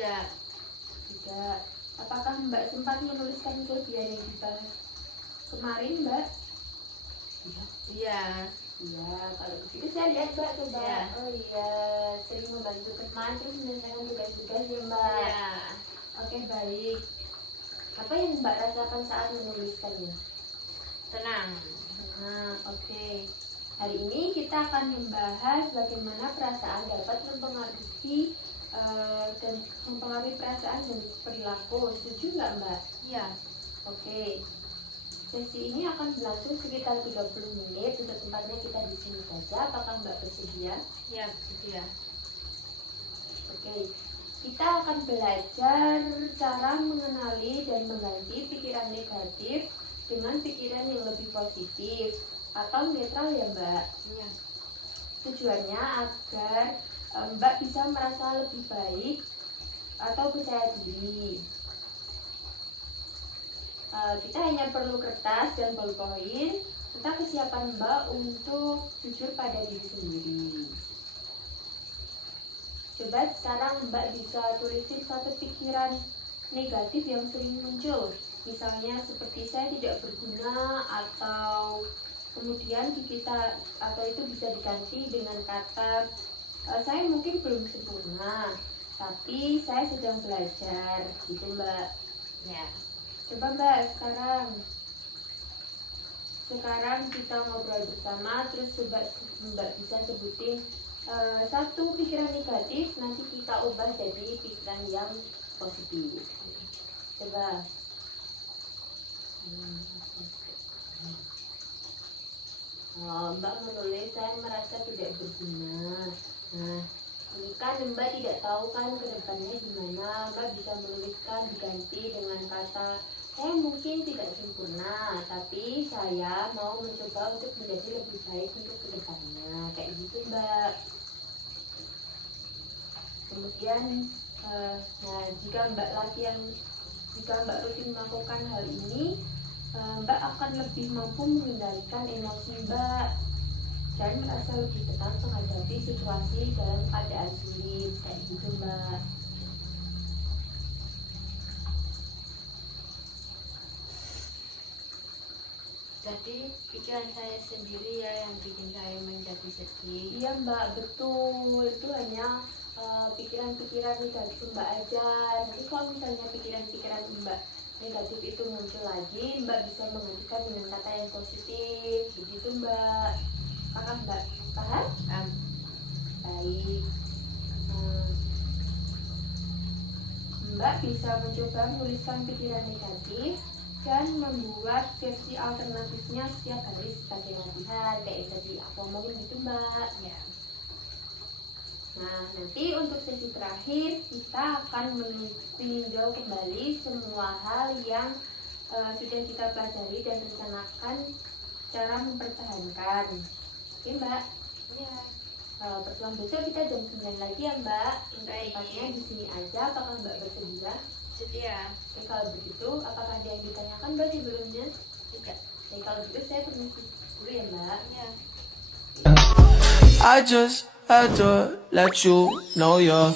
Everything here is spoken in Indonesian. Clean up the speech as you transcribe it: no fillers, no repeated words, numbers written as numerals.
Tidak. Tidak. Apakah Mbak sempat menuliskan kelebihan yang dibahas kemarin, Mbak? Iya. Iya, kalau begitu saya lihat Mbak coba. Iya. Oh iya, sering membantu teman terus menyelesaikan tugas-tugas ya Mbak. Iya. Oke, baik. Apa yang Mbak rasakan saat menuliskannya? Tenang. Nah, oke. Hari ini kita akan membahas bagaimana perasaan dapat mempengaruhi dan mempengaruhi perasaan dan perilaku. Setuju nggak Mbak? Iya. Oke. Sesi ini akan berlangsung sekitar 30 menit. Untuk tempatnya kita di sini saja. Apakah Mbak bersedia? Iya, iya. Oke. Kita akan belajar cara mengenali dan mengganti pikiran negatif dengan pikiran yang lebih positif atau netral ya Mbak. Iya. Tujuannya agar Mbak bisa merasa lebih baik atau percaya diri. Kita hanya perlu kertas dan ballpoint serta kesiapan Mbak untuk jujur pada diri sendiri. Coba sekarang Mbak bisa tulisin satu pikiran negatif yang sering muncul. Misalnya seperti saya tidak berguna, atau kemudian atau itu bisa diganti dengan kata saya mungkin belum sempurna, tapi saya sedang belajar, gitu Mbak. Ya. Coba Mbak sekarang kita ngobrol bersama, terus coba Mbak bisa sebutin satu pikiran negatif, nanti kita ubah jadi pikiran yang positif. Coba. Mbak menulis saya merasa tidak berguna. Nah, ini kan Mbak tidak tahu kan ke depannya gimana. Mbak bisa menuliskan diganti dengan kata saya mungkin tidak sempurna, tapi saya mau mencoba untuk menjadi lebih baik untuk ke depannya. Kayak gitu Mbak. Kemudian jika Mbak rutin melakukan hal ini, Mbak akan lebih mampu mengendalikan emosi Mbak dan merasa lebih tenang menghadapi situasi dalam keadaan sulit, kayak gitu Mbak. Jadi pikiran saya sendiri ya yang bikin saya menjadi sedih. Iya Mbak, betul. Itu hanya pikiran-pikiran negatif Mbak aja. Nanti kalau misalnya pikiran-pikiran Mbak negatif itu muncul lagi, Mbak bisa menggantikan dengan kata yang positif, begitu Mbak. Apakah Mbak paham? Baik. Mbak bisa mencoba menuliskan pikiran negatif dan membuat versi alternatifnya setiap hari sebagai latihan, kayak tadi aku ngomongin gitu Mbak. Ya. Nah, nanti untuk sesi terakhir kita akan meninjau kembali semua hal yang sudah kita pelajari dan rencanakan cara mempertahankan. Oke Mbak? Iya. Pertemuan besok kita jam 9 lagi ya Mbak. Untuk Baik. tempatnya di sini aja. Apakah Mbak bersedia? Sedia. Oke, kalau begitu apakah ada yang ditanyakan Mbak sebelumnya? Tidak. Oke, kalau begitu saya permisi dulu ya Mbak. Ya. I just had to let you know you're